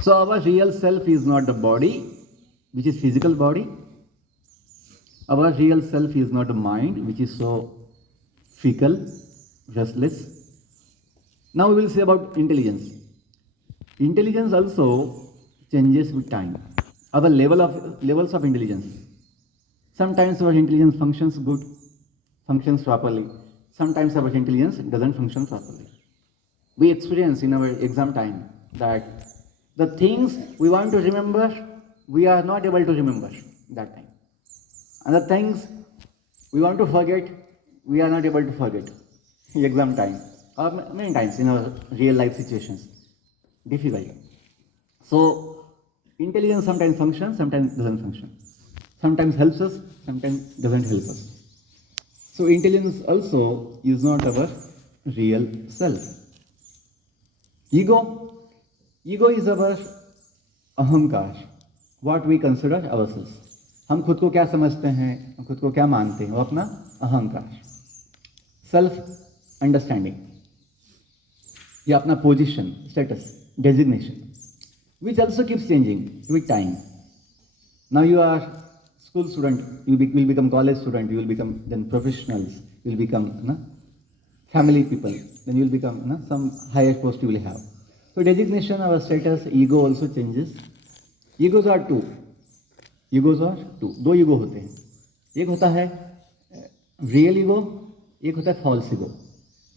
So our real self is not the body, which is physical body. Our real self is not a mind, which is so fickle, restless. Now we will say about intelligence. Intelligence also changes with time. Our levels of intelligence. Sometimes our intelligence functions good, functions properly. Sometimes our intelligence doesn't function properly. We experience in our exam time that the things we want to remember, we are not able to remember that time. And the things we want to forget, we are not able to forget in exam time or many times in our real life situations. Difficult. So intelligence sometimes functions, sometimes doesn't function. Sometimes helps us, sometimes doesn't help us. So intelligence also is not our real self. Ego is our अहंकार, what we consider ourselves. हम खुद को क्या समझते हैं, हम खुद को क्या मानते हैं, वो अपना अहंकार, सेल्फ अंडरस्टैंडिंग, या अपना position, status, designation, which also keeps changing with time. Now you are school student, you will become college student, you will become then professionals, you will become family people, then you will become some higher post you will have. So designation, our status, ego also changes. Egos are two. दो ego होते हैं. एक होता है real ego, एक होता है false ego.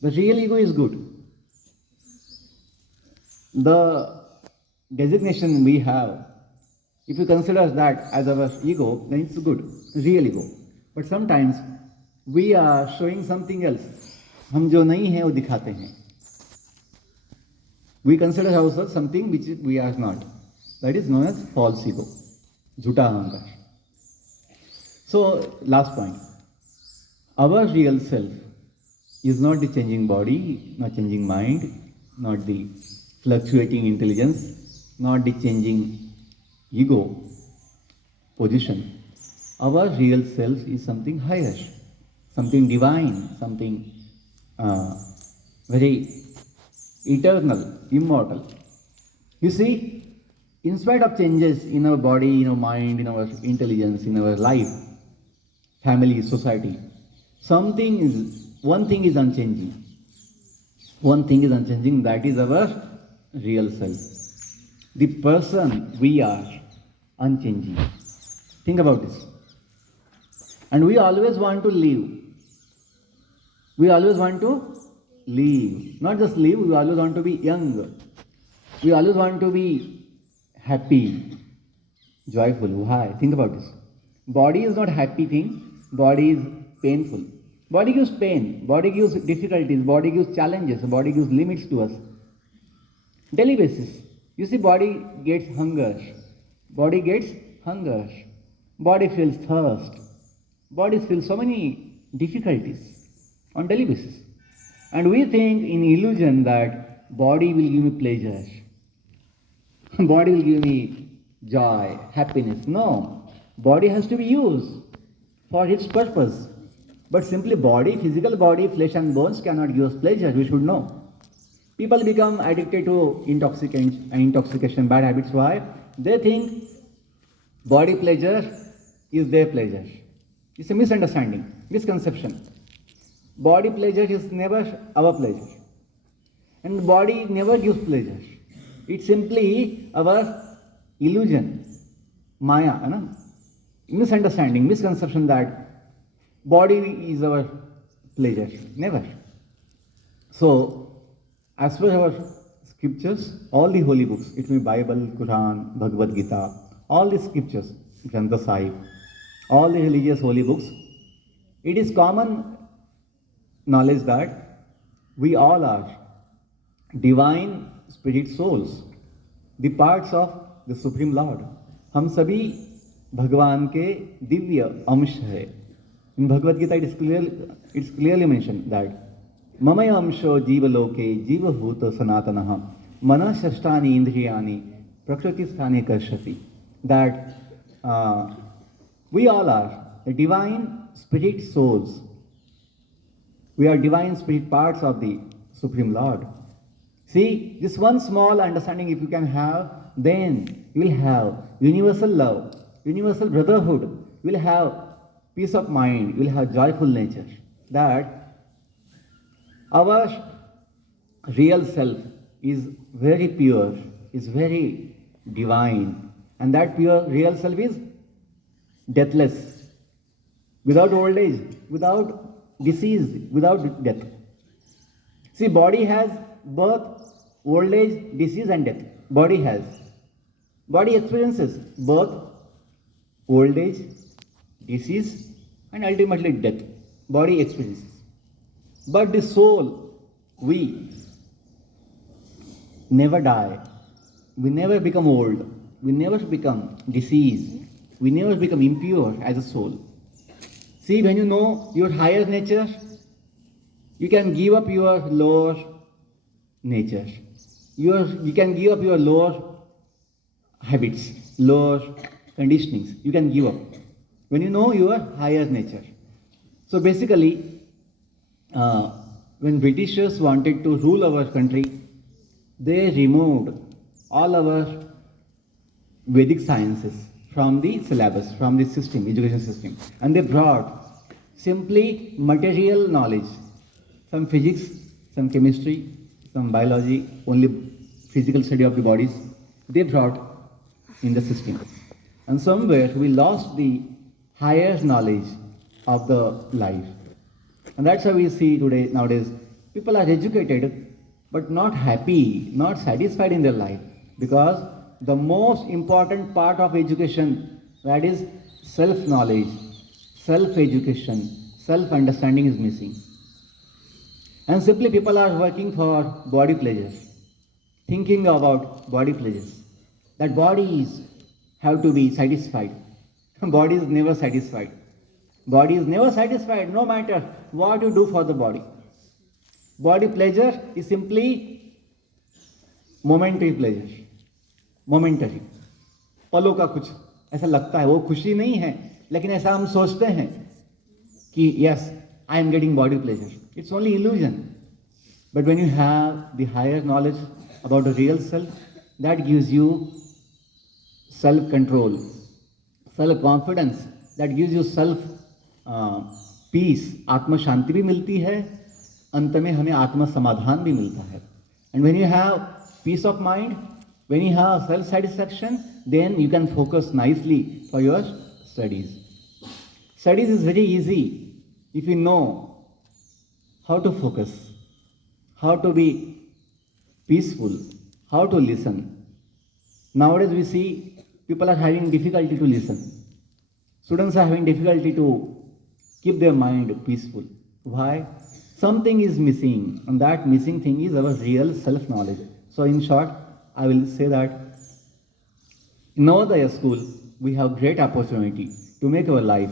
The real ego is good. The designation we have, if you consider that as our ego, then it's good, real ego. But sometimes we are showing something else. हम जो नहीं है वो दिखाते हैं. We consider ourselves something which we are not. That is known as false ego, झूठा अहंकार. So last point, our real self is not the changing body, not changing mind, not the fluctuating intelligence, not the changing ego position. Our real self is something higher, something divine, something very eternal, immortal. You see, in spite of changes in our body, in our mind, in our intelligence, in our life, family, society, one thing is unchanging. One thing is unchanging, that is our real self. The person we are unchanging. Think about this. And we always want to live. We always want to live. Not just live, we always want to be young. We always want to be happy, joyful. Why? Think about this. Body is not happy thing. Body is painful. Body gives pain. Body gives difficulties. Body gives challenges. Body gives limits to us. Daily basis. You see, body gets hunger. Body gets hunger. Body feels thirst. Body feels so many difficulties on daily basis. And we think in illusion that body will give me pleasure. Body will give me joy, happiness. No. Body has to be used for its purpose. But simply body, physical body, flesh and bones cannot give us pleasure. We should know. People become addicted to intoxication, bad habits. Why? They think body pleasure is their pleasure. It's a misunderstanding, misconception. Body pleasure is never our pleasure. And body never gives pleasure. It's simply our illusion, maya, misunderstanding, misconception that body is our pleasure. Never. So, as per our scriptures, all the holy books, it may be Bible, Quran, Bhagavad Gita, all the scriptures, Granth Sahib, all the religious holy books, it is common knowledge that we all are divine spirit souls, the parts of the Supreme Lord. हम सभी भगवान के दिव्य अंश है. In Bhagavad Gita, it's clearly mentioned that ममय अंशो जीवलोके जीवभूत सनातनः मनः षष्ठानि इंद्रियाणि प्रकृति स्थाने कर्षति. That we all are the divine spirit souls. We are divine spirit parts of the Supreme Lord. See, this one small understanding if you can have, then you will have universal love, universal brotherhood, you will have peace of mind, you will have joyful nature. That our real self is very pure, is very divine, and that pure real self is deathless, without old age, without disease, without death. See, body has birth, old age, disease, and death. Body has. Body experiences birth, old age, disease, and ultimately death. Body experiences. But the soul, we never die. We never become old. We never become diseased. We never become impure as a soul. See, when you know your higher nature, you can give up your lower nature. You can give up your lower habits, lower conditionings. You can give up when you know your higher nature. So basically, when Britishers wanted to rule our country, they removed all our Vedic sciences from the syllabus, from the system, education system, and they brought simply material knowledge, some physics, some chemistry, some biology, only physical study of the bodies, they brought in the system. And somewhere we lost the higher knowledge of the life. And that's how we see today, nowadays, people are educated but not happy, not satisfied in their life, because the most important part of education, that is self-knowledge, self-education, self-understanding is missing. And simply people are working for body pleasures, thinking about body pleasures, that bodies have to be satisfied. Body is never satisfied. Body is never satisfied, no matter what you do for the body. Body pleasure is simply momentary pleasure, momentary. पलों का कुछ ऐसा लगता है, वो खुशी नहीं है, लेकिन ऐसा हम सोचते हैं कि yes, I am getting body pleasure. It's only illusion. But when you have the higher knowledge about the real self, that gives you self-control, self-confidence, that gives you self-peace. आत्म शांति भी मिलती है, अंत में हमें आत्म समाधान भी मिलता है. And when you have peace of mind, when you have self-satisfaction, then you can focus nicely for your studies. Studies is very easy if you know how to focus, how to be peaceful, how to listen. Nowadays we see people are having difficulty to listen. Students are having difficulty to keep their mind peaceful. Why? Something is missing, and that missing thing is our real self-knowledge. So in short, I will say that in Navodaya school, we have great opportunity to make our life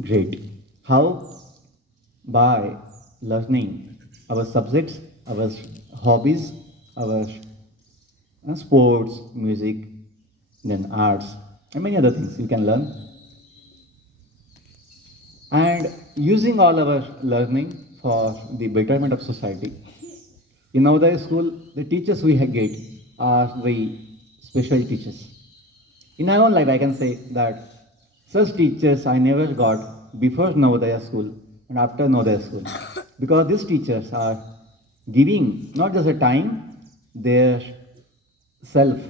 great. How? By learning our subjects, our hobbies, our sports, music, then arts, and many other things you can learn. And using all our learning for the betterment of society. In Navodaya school, the teachers we get are the special teachers. In my own life, I can say that such teachers I never got before Navodaya school and after Navodaya school. Because these teachers are giving not just a time, their self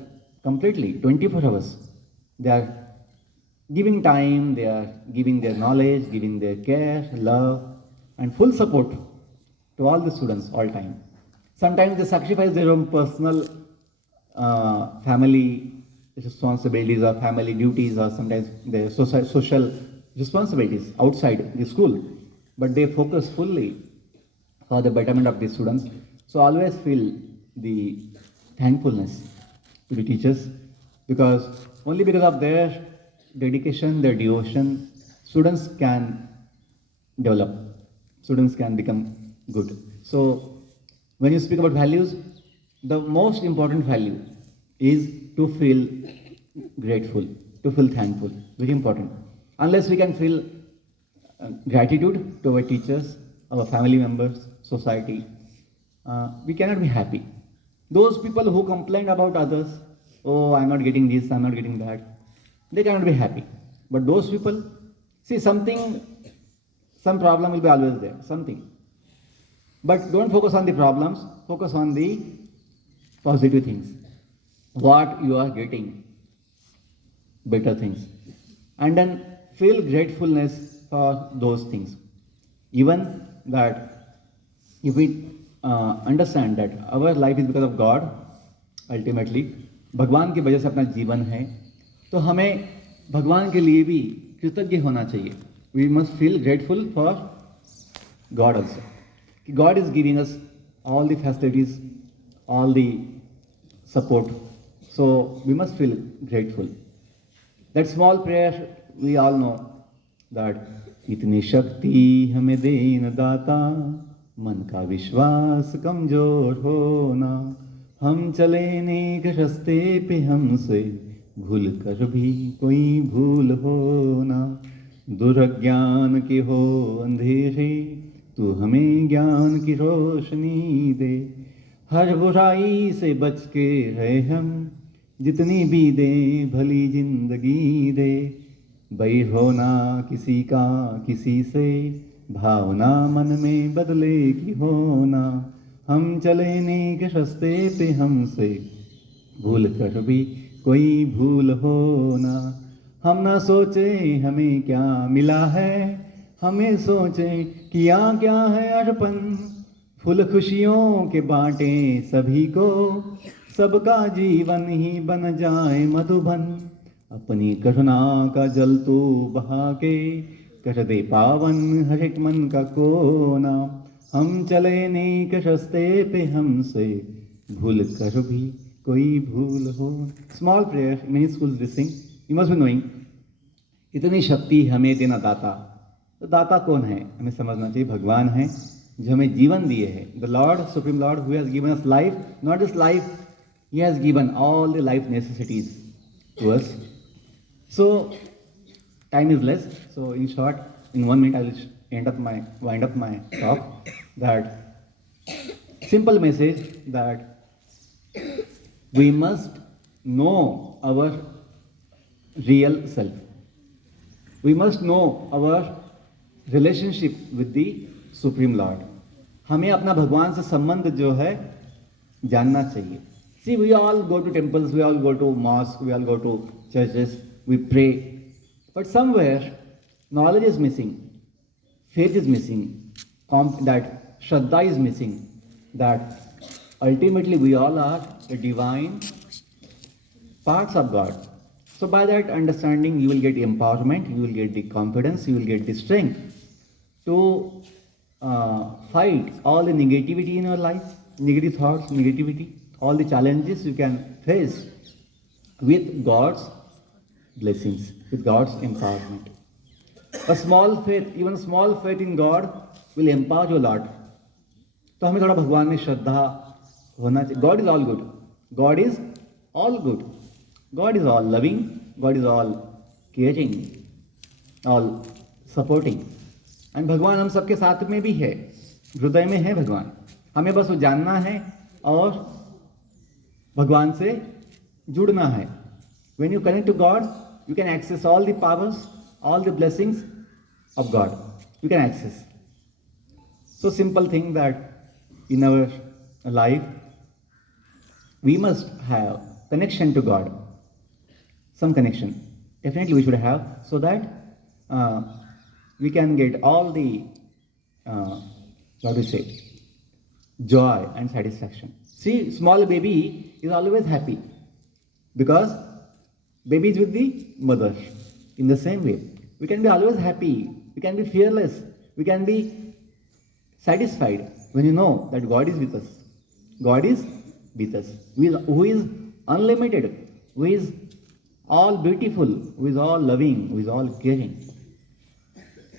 completely, 24 hours. They are giving time, they are giving their knowledge, giving their care, love, and full support to all the students all time. Sometimes they sacrifice their own personal family responsibilities or family duties, or sometimes their social responsibilities outside the school, but they focus fully for the betterment of the students. So always feel the thankfulness to the teachers, because only because of their dedication, their devotion, students can develop, students can become good. So when you speak about values, the most important value is to feel grateful, to feel thankful. Very important. Unless we can feel gratitude to our teachers, our family members, society, we cannot be happy. Those people who complain about others, oh, I'm not getting this, I'm not getting that, they cannot be happy. But those people, see something, some problem will be always there, something. But don't focus on the problems, focus on the positive things. What you are getting, better things. And then feel gratefulness for those things. Even that if we understand that our life is because of God, ultimately, भगवान की वजह से अपना जीवन है, तो हमें भगवान के लिए भी कृतज्ञ होना चाहिए. We must feel grateful for God also. God is giving us all the facilities, all the support. So we must feel grateful. That small prayer we all know that इतनी शक्ति हमें देन दाता, मन का विश्वास कमजोर होना, हम चले नेक रास्ते पे हमसे भूल कर भी कोई भूल होना, दुर्ज्ञान के हो अंधेरे तू हमें ज्ञान की रोशनी दे, हर बुराई से बच के रहे हम, जितनी भी दे भली जिंदगी दे, बैर होना किसी का किसी से, भावना मन में बदले की होना, हम चले नेक रास्ते पे हमसे भूल कर भी कोई भूल होना, हम ना सोचे हमें क्या मिला है, हमें सोचे किया क्या है अर्पण, फूल खुशियों के बांटे सभी को, सबका जीवन ही बन जाए मधुबन, अपनी करुणा का जल तू बहा के कर दे पावन हर एक मन का कोना, हम चले नेक रास्ते पे हमसे भूल कर भी कोई भूल हो. Small prayer, many schools this thing you must be knowing. इतनी शक्ति हमें देना दाता, तो दाता कौन है हमें समझना चाहिए. भगवान है जो हमें जीवन दिए हैं. The lord, supreme lord, who has given us life, not just life, he has given all the life necessities to us. So time is less. So in short, in 1 minute I will wind up my talk. That simple message that we must know our real self. We must know our relationship with the Supreme Lord. हमें अपना भगवान से संबंध जो है जानना चाहिए. See, we all go to temples, we all go to mosques, we all go to churches, we pray, but somewhere knowledge is missing, faith is missing, that Shraddha is missing, that ultimately we all are the divine parts of God. So by that understanding you will get empowerment, you will get the confidence, you will get the strength to fight all the negativity in your life, negative thoughts, negativity, all the challenges you can face with God's blessings, with God's empowerment. A small faith, even small faith in God will empower you a lot. तो हमें थोड़ा भगवान में श्रद्धा होना चाहिए. God is all good. God is all good. God is all loving. God is all caring, all supporting. And भगवान हम सबके साथ में भी है, हृदय में है भगवान. हमें बस वो जानना है और भगवान से जुड़ना है. When you connect to God, you can access all the powers, all the blessings of God. You can access. So simple thing that in our life, we must have connection to God. Some connection. Definitely we should have, so that we can get all the, what do you say, joy and satisfaction. See, small baby is always happy because baby is with the mother. In the same way, we can be always happy, we can be fearless, we can be satisfied when you know that God is with us. God is with us, who is unlimited, who is all beautiful, who is all loving, who is all caring.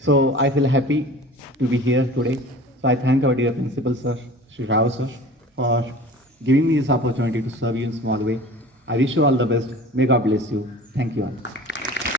So I feel happy to be here today. So I thank our dear principal sir, Sri Rao sir, for giving me this opportunity to serve you in a small way. I wish you all the best. May God bless you. Thank you all.